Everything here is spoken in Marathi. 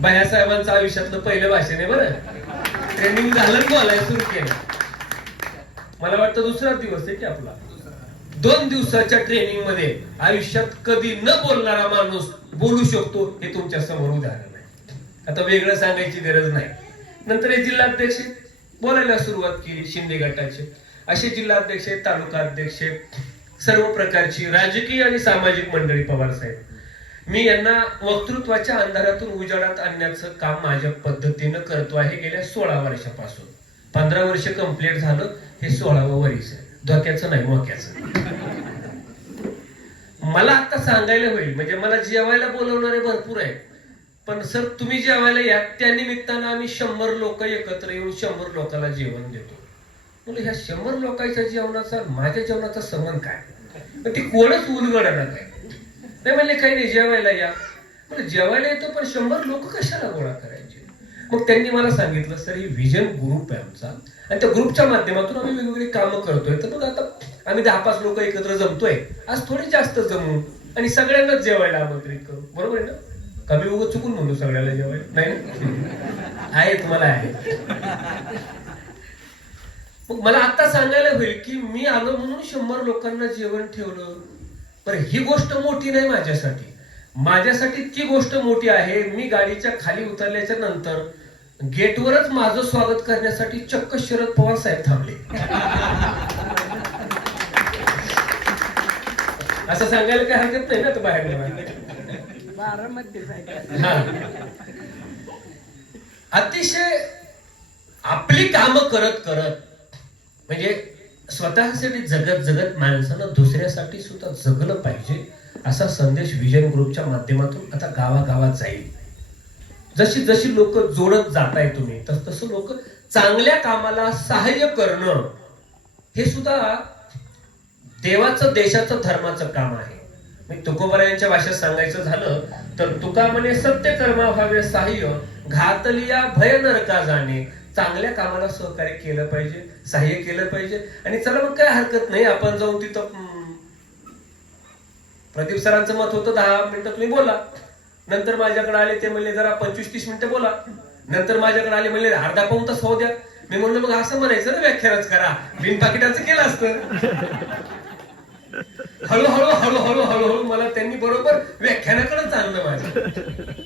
बायासाहेबांचं आयुष्यातलं पहिलं भाषण आहे बरं. ट्रेनिंग झालं बोलायला सुरू केलं. मला वाटतं दुसरा दिवस आहे की आपला. 2 दिवसाच्या ट्रेनिंग मध्ये आयुष्यात कधी न बोलणारा माणूस बोलू शकतो हे तुमच्या समोर उदाहरण आहे. आता वेगळं सांगायची गरज नाही. नंतर हे जिल्हाध्यक्ष बोलायला सुरुवात केली. शिंदे गटाचे असे जिल्हाध्यक्ष, तालुका अध्यक्ष, सर्व प्रकारची राजकीय आणि सामाजिक मंडळी पवार साहेब, मी यांना वक्तृत्वाच्या अंधारातून उजाडात आणण्याचं काम माझ्या पद्धतीनं करतो आहे गेल्या 16 वर्षापासून. 15 वर्ष कंप्लीट झालं, हे 16वं वर्ष आहे. धोक्याचं नाही, मोक्याचं. मला आता सांगायला होईल, म्हणजे मला जेवायला बोलवणारे भरपूर आहेत, पण सर तुम्ही जेवायला या, त्या निमित्तानं आम्ही 100 लोक एकत्र येऊन 100 लोकांना जेवण देतो. म्हणजे ह्या 100 लोकांच्या जेवणाचा माझ्या जेवणाचा संबंध काय? पण ती कोणच उलगडणार काय? नाही म्हणले काही नाही, जेवायला या. म्हणजे जेवायला येतो, पण 100 लोक कशाला गोळा करायचे? मग त्यांनी मला सांगितलं, सर ही व्हिजन ग्रुप आहे आमचा, आणि त्या ग्रुपच्या माध्यमातून आम्ही वेगवेगळी कामं करतोय. तर मग आता आम्ही 10-5 लोक एकत्र जमतोय, आज थोडी जास्त जमू आणि सगळ्यांनाच जेवायला आमंत्रित करू. बरोबर आहे ना? कमी उगं चुकून म्हणलो सगळ्याला जेवायला, नाही ना? आहे, तुम्हाला आहे. मग मला आता सांगायला होईल की मी आलो म्हणून 100 लोकांना जेवण ठेवलं. पण ही गोष्ट मोठी नाही माझ्यासाठी. माझ्यासाठी ती गोष्ट मोठी आहे, मी गाडीच्या खाली उतरल्याच्या नंतर गेटवरच माझं स्वागत करण्यासाठी चक्क शरद पवार साहेब थांबले. असं सांगायला काय हरकत नाही ना, तर बाहेर अतिशय आपली कामं करत करत, म्हणजे स्वतःसाठी जगत जगत माणसानं दुसऱ्यासाठी सुद्धा जगलं पाहिजे, असा संदेश व्हिजन ग्रुपच्या माध्यमातून आता गावागावात जाईल. जशी जशी लोक जोडत जाताय तुम्ही, तसं लोक चांगल्या कामाला सहाय्य करणं हे सुद्धा देवाचं, देशाचं, धर्माचं काम आहे. मी तुकोबरायांच्या भाषेत सांगायचं झालं तर तुका म्हणे सत्य कर्मा व्हावे सहाय्य, घातलिया भय नरका जाणे. चांगल्या कामाला सहकार्य केलं पाहिजे, सहाय्य केलं पाहिजे. आणि चला मग काय हरकत नाही, आपण जाऊन तिथं प्रदीप सरांचं मत होतं 10 मिनिटं तुम्ही बोला. नंतर माझ्याकडे आले, ते म्हणले जरा 25-30 मिनिटं बोला. नंतर माझ्याकडे आले, म्हणले अर्धा पाऊण तास होऊ द्या. मी म्हणलं मग असं म्हणायचं ना, व्याख्यानच करा, बिन पाकिटाचं केलं असतं. हळूहळू हळूहळू हळूहळू मला त्यांनी बरोबर व्याख्यानाकडे आणलं माझं.